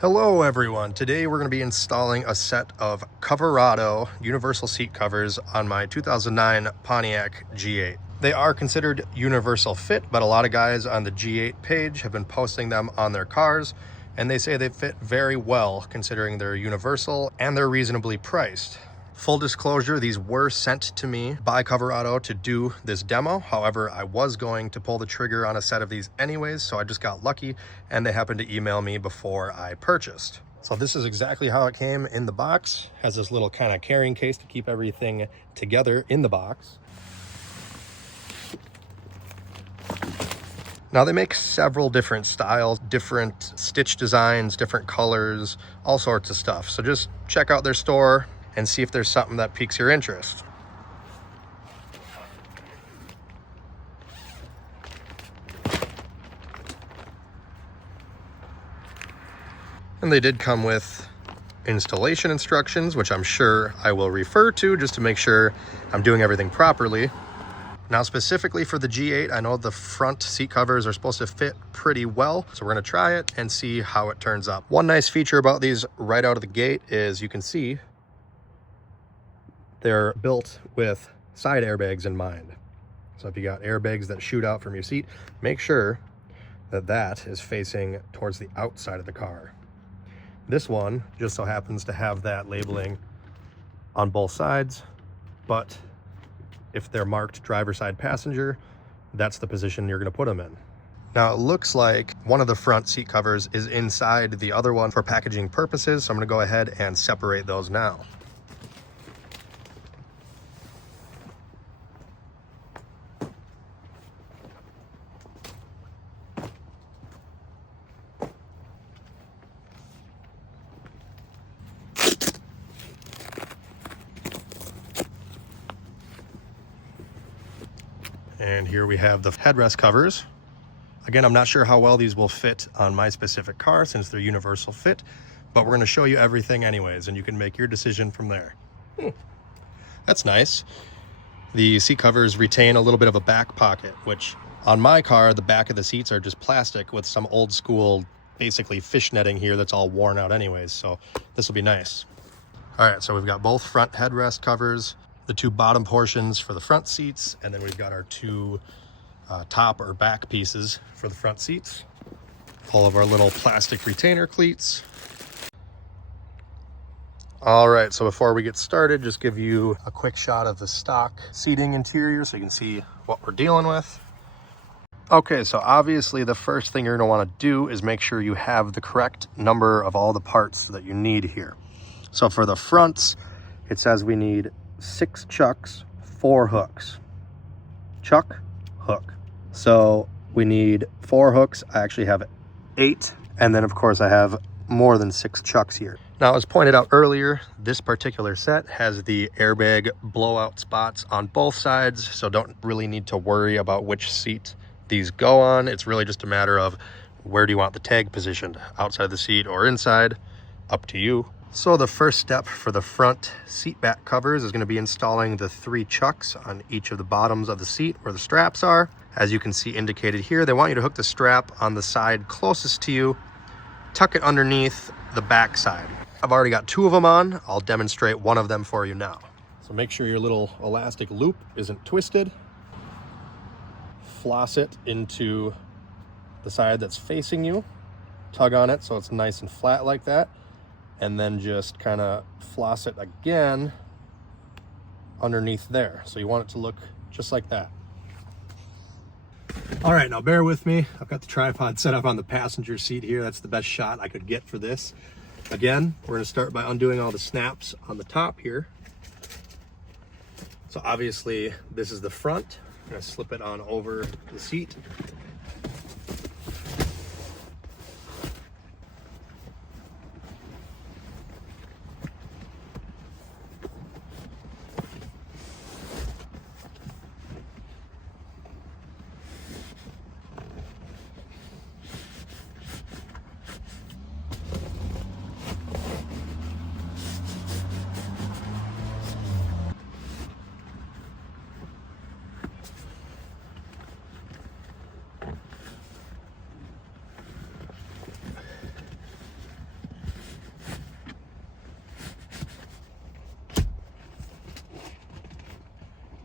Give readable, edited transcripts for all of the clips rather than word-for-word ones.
Hello everyone, today we're going to be installing a set of Coverado universal seat covers on my 2009 Pontiac G8. They are considered universal fit, but a lot of guys on the G8 page have been posting them on their cars, and they say they fit very well considering they're universal and they're reasonably priced. Full disclosure, these were sent to me by Coverado to do this demo. However, I was going to pull the trigger on a set of these anyways, so I just got lucky and they happened to email me before I purchased. So this is exactly how it came in the box. Has this little kind of carrying case to keep everything together in the box. Now they make several different styles, different stitch designs, different colors, all sorts of stuff. So just check out their store and see if there's something that piques your interest. And they did come with installation instructions, which I'm sure I will refer to just to make sure I'm doing everything properly. Now specifically for the G8, I know the front seat covers are supposed to fit pretty well, so we're gonna try it and see how it turns up. One nice feature about these right out of the gate is you can see they're built with side airbags in mind. So if you got airbags that shoot out from your seat, make sure that that is facing towards the outside of the car. This one just so happens to have that labeling on both sides, but if they're marked driver side passenger, that's the position you're gonna put them in. Now it looks like one of the front seat covers is inside the other one for packaging purposes, so I'm gonna go ahead and separate those now. And here we have the headrest covers. Again, I'm not sure how well these will fit on my specific car since they're universal fit, but we're going to show you everything anyways, and you can make your decision from there. That's nice. The seat covers retain a little bit of a back pocket, which on my car, the back of the seats are just plastic with some old school, basically fish netting here that's all worn out anyways, so this will be nice. All right, so we've got both front headrest covers, the two bottom portions for the front seats, and then we've got our two top or back pieces for the front seats. All of our little plastic retainer cleats. All right, so before we get started, just give you a quick shot of the stock seating interior so you can see what we're dealing with. Okay, so obviously the first thing you're gonna wanna do is make sure you have the correct number of all the parts that you need here. So for the fronts, it says we need 6 chucks, 4 hooks. Chuck, hook. So we need 4 hooks. I actually have 8. And then of course I have more than 6 chucks here. Now, as pointed out earlier, this particular set has the airbag blowout spots on both sides. So don't really need to worry about which seat these go on. It's really just a matter of where do you want the tag positioned, outside the seat or inside, up to you. So the first step for the front seat back covers is going to be installing the 3 chucks on each of the bottoms of the seat where the straps are. As you can see indicated here, they want you to hook the strap on the side closest to you, tuck it underneath the back side. I've already got 2 of them on. I'll demonstrate one of them for you now. So make sure your little elastic loop isn't twisted. Floss it into the side that's facing you. Tug on it so it's nice and flat like that. And then just kind of floss it again underneath there. So you want it to look just like that. All right, now bear with me. I've got the tripod set up on the passenger seat here. That's the best shot I could get for this. Again, we're gonna start by undoing all the snaps on the top here. So obviously this is the front. I'm gonna slip it on over the seat.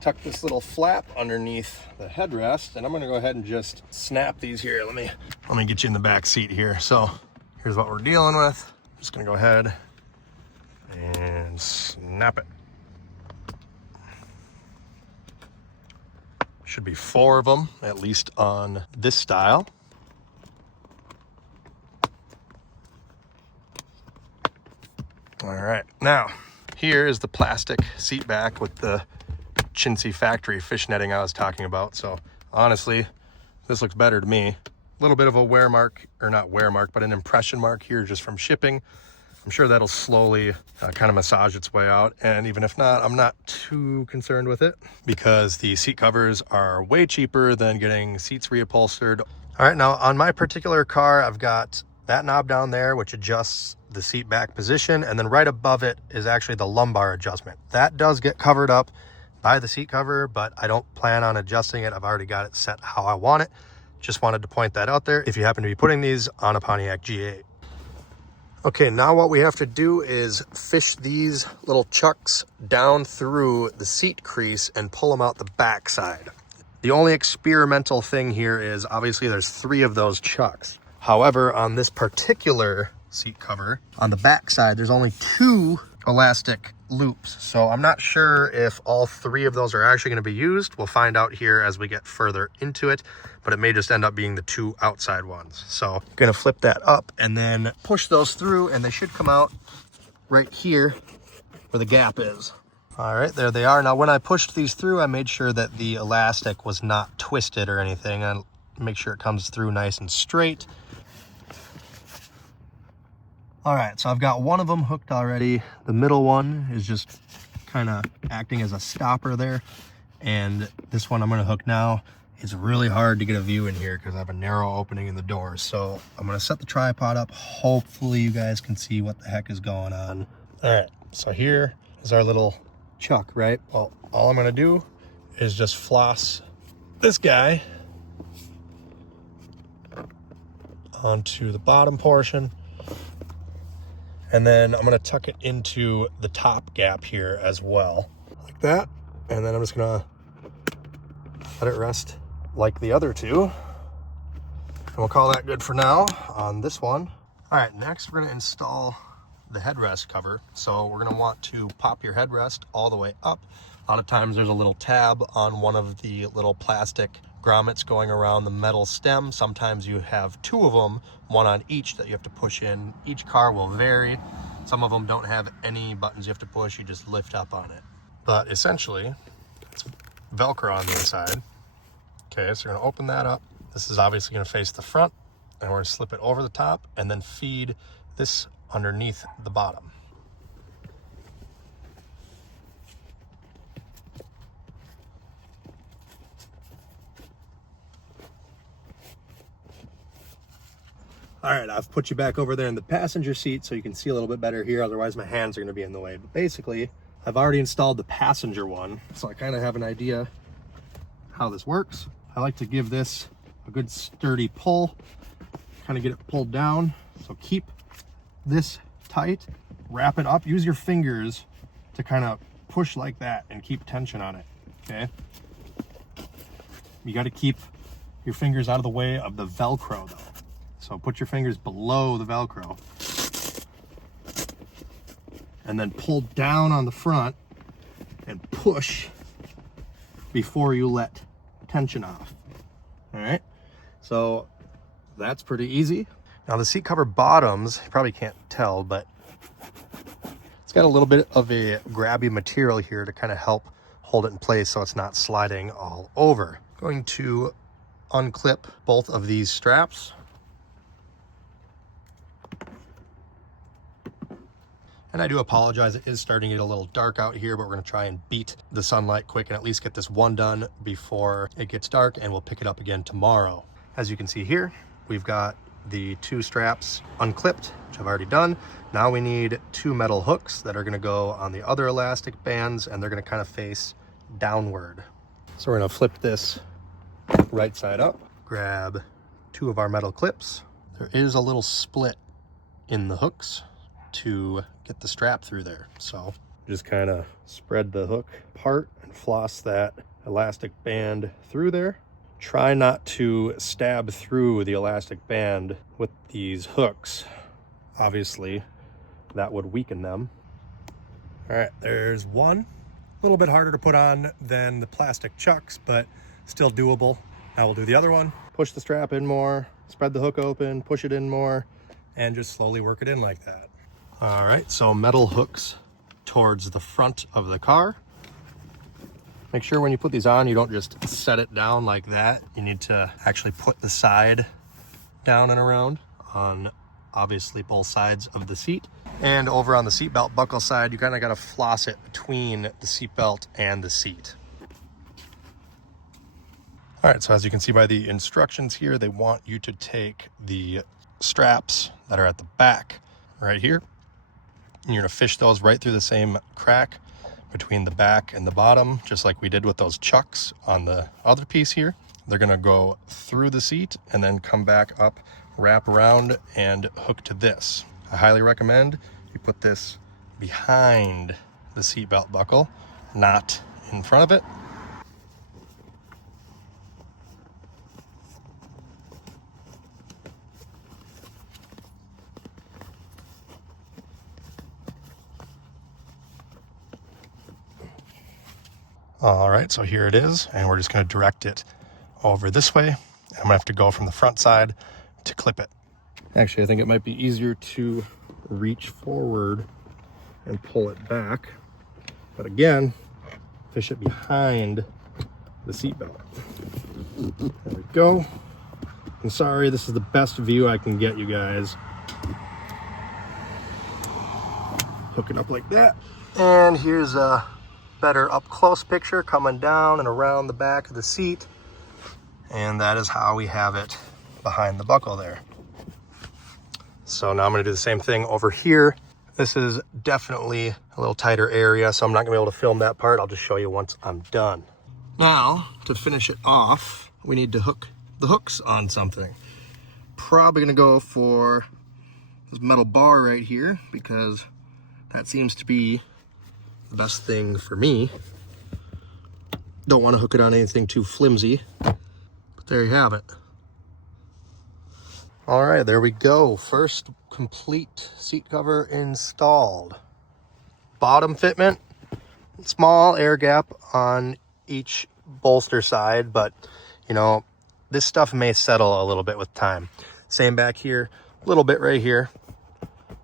tuck this little flap underneath the headrest, and I'm gonna go ahead and just snap these here. Let me get you in the back seat here. So here's what we're dealing with. I'm just gonna go ahead and snap it. Should be 4 of them, at least on this style. All right, now here is the plastic seat back with the chintzy factory fish netting I was talking about. So honestly, this looks better to me. A little bit of a wear mark, or not wear mark, but an impression mark here just from shipping. I'm sure that'll slowly kind of massage its way out. And even if not, I'm not too concerned with it because the seat covers are way cheaper than getting seats reupholstered. All right, now on my particular car, I've got that knob down there, which adjusts the seat back position. And then right above it is actually the lumbar adjustment. That does get covered up by the seat cover, but I don't plan on adjusting it. I've already got it set how I want it. Just wanted to point that out there if you happen to be putting these on a Pontiac G8. Okay, now what we have to do is fish these little chucks down through the seat crease and pull them out the back side. The only experimental thing here is obviously there's 3 of those chucks. However, on this particular seat cover, on the back side, there's only 2 elastic loops. So I'm not sure if all 3 of those are actually going to be used. We'll find out here as we get further into it, but it may just end up being the 2 outside ones. So I'm going to flip that up and then push those through, and they should come out right here where the gap is. All right, there they are. Now, when I pushed these through, I made sure that the elastic was not twisted or anything. I make sure it comes through nice and straight. All right, so I've got one of them hooked already. The middle one is just kind of acting as a stopper there. And this one I'm gonna hook now. It's really hard to get a view in here because I have a narrow opening in the door. So I'm gonna set the tripod up. Hopefully you guys can see what the heck is going on. All right, so here is our little chuck, right? Well, all I'm gonna do is just floss this guy onto the bottom portion. And then I'm gonna tuck it into the top gap here as well, like that. And then I'm just gonna let it rest like the other 2. And we'll call that good for now on this one. All right, next we're gonna install the headrest cover. So we're gonna want to pop your headrest all the way up. A lot of times there's a little tab on one of the little plastic grommets going around the metal stem. Sometimes you have 2 of them, one on each that you have to push in. Each car will vary. Some of them don't have any buttons you have to push, you just lift up on it. But essentially, it's Velcro on the inside. Okay, so we're gonna open that up. This is obviously gonna face the front, and we're gonna slip it over the top and then feed this underneath the bottom. All right, I've put you back over there in the passenger seat so you can see a little bit better here. Otherwise, my hands are going to be in the way. But basically, I've already installed the passenger one, so I kind of have an idea how this works. I like to give this a good sturdy pull, kind of get it pulled down. So keep this tight, wrap it up. Use your fingers to kind of push like that and keep tension on it, okay? You got to keep your fingers out of the way of the Velcro, though. So put your fingers below the Velcro and then pull down on the front and push before you let tension off. All right, so that's pretty easy. Now the seat cover bottoms, you probably can't tell, but it's got a little bit of a grabby material here to kind of help hold it in place so it's not sliding all over. Going to unclip both of these straps. And I do apologize, it is starting to get a little dark out here, but we're gonna try and beat the sunlight quick and at least get this one done before it gets dark, and we'll pick it up again tomorrow. As you can see here, we've got the 2 straps unclipped, which I've already done. Now we need 2 metal hooks that are gonna go on the other elastic bands, and they're gonna kind of face downward. So we're gonna flip this right side up, grab 2 of our metal clips. There is a little split in the hooks to get the strap through there. So Just kind of spread the hook apart and floss that elastic band through there. Try not to stab through the elastic band with these hooks. Obviously, that would weaken them. All right, there's one. A little bit harder to put on than the plastic chucks, but still doable. Now we'll do the other one. Push the strap in more, spread the hook open, push it in more, and just slowly work it in like that. All right, so metal hooks towards the front of the car. Make sure when you put these on, you don't just set it down like that. You need to actually put the side down and around on obviously both sides of the seat. And over on the seatbelt buckle side, you kind of got to floss it between the seatbelt and the seat. All right, so as you can see by the instructions here, they want you to take the straps that are at the back right here. And you're gonna fish those right through the same crack between the back and the bottom, just like we did with those chucks on the other piece here. They're gonna go through the seat and then come back up, wrap around, and hook to this. I highly recommend you put this behind the seatbelt buckle, not in front of it. All right, so here it is, and we're just going to direct it over this way. I'm going to have to go from the front side to clip it. Actually, I think it might be easier to reach forward and pull it back. But again, fish it behind the seatbelt. There we go. I'm sorry, this is the best view I can get you guys. Hook it up like that. And here's a better up close picture coming down and around the back of the seat, and that is how we have it behind the buckle there. So now I'm going to do the same thing over here. This is definitely a little tighter area, so I'm not going to be able to film that part. I'll just show you once I'm done. Now to finish it off, we need to hook the hooks on something. Probably going to go for this metal bar right here, because that seems to be the best thing for me. Don't want to hook it on anything too flimsy, but there you have it. All right, there we go. First complete seat cover installed. Bottom fitment, small air gap on each bolster side, but you know, this stuff may settle a little bit with time. Same back here, a little bit right here.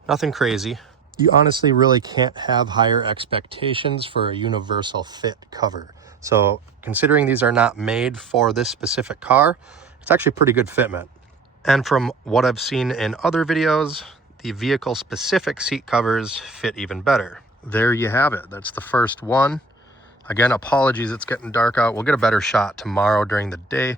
Nothing crazy. You honestly really can't have higher expectations for a universal fit cover. So considering these are not made for this specific car, it's actually pretty good fitment. And from what I've seen in other videos, the vehicle specific seat covers fit even better. There you have it. That's the first one. Again, apologies, it's getting dark out. We'll get a better shot tomorrow during the day,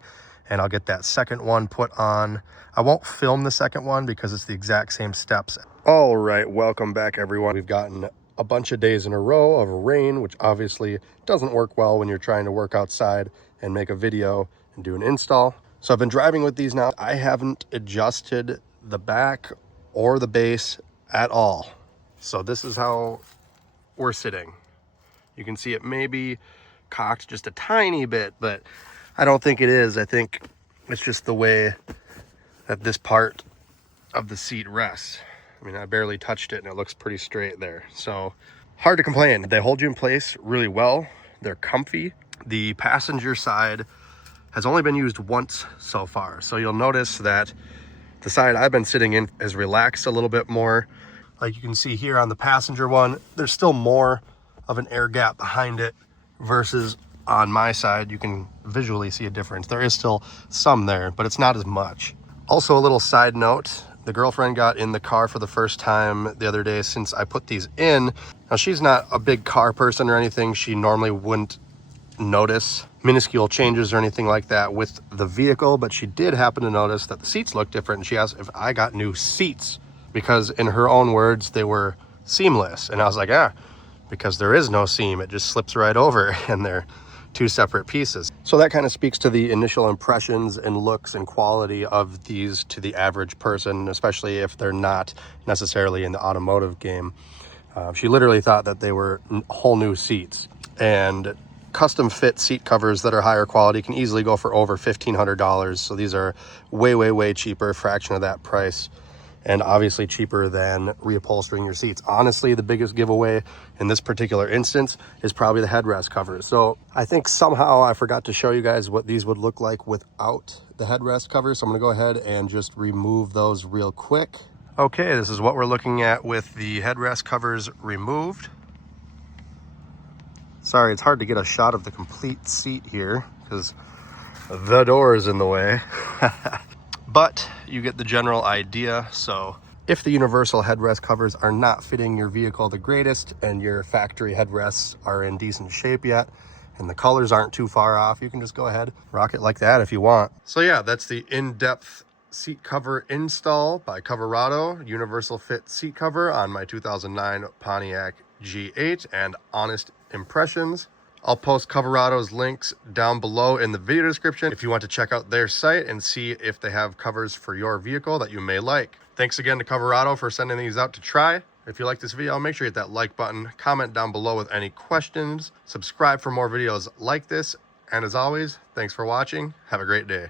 and I'll get that second one put on. I won't film the second one because it's the exact same steps. All right, welcome back everyone. We've gotten a bunch of days in a row of rain, which obviously doesn't work well when you're trying to work outside and make a video and do an install. So I've been driving with these now. I haven't adjusted the back or the base at all. So this is how we're sitting. You can see it may be cocked just a tiny bit, but I don't think it is. I think it's just the way that this part of the seat rests. I mean, I barely touched it and it looks pretty straight there. So hard to complain. They hold you in place really well. They're comfy. The passenger side has only been used once so far. So you'll notice that the side I've been sitting in is relaxed a little bit more. Like you can see here on the passenger one, there's still more of an air gap behind it versus on my side. You can visually see a difference. There is still some there, but it's not as much. Also, a little side note, the girlfriend got in the car for the first time the other day since I put these in. Now, she's not a big car person or anything. She normally wouldn't notice minuscule changes or anything like that with the vehicle, but she did happen to notice that the seats look different, and she asked if I got new seats because in her own words, they were seamless. And I was like, because there is no seam. It just slips right over, and they're two separate pieces. So that kind of speaks to the initial impressions and looks and quality of these to the average person, especially if they're not necessarily in the automotive game. She literally thought that they were whole new seats. And custom fit seat covers that are higher quality can easily go for over $1,500. So these are way, way, way cheaper, a fraction of that price, and obviously cheaper than reupholstering your seats. Honestly, the biggest giveaway in this particular instance is probably the headrest covers. So I think somehow I forgot to show you guys what these would look like without the headrest covers. So I'm gonna go ahead and just remove those real quick. Okay, this is what we're looking at with the headrest covers removed. Sorry, it's hard to get a shot of the complete seat here because the door is in the way. But you get the general idea. So if the universal headrest covers are not fitting your vehicle the greatest and your factory headrests are in decent shape yet and the colors aren't too far off, you can just go ahead, rock it like that if you want. So yeah, that's the in-depth seat cover install by Coverado, universal fit seat cover on my 2009 Pontiac G8, and honest impressions. I'll post Coverado's links down below in the video description if you want to check out their site and see if they have covers for your vehicle that you may like. Thanks again to Coverado for sending these out to try. If you like this video, make sure you hit that like button, comment down below with any questions, subscribe for more videos like this, and as always, thanks for watching. Have a great day.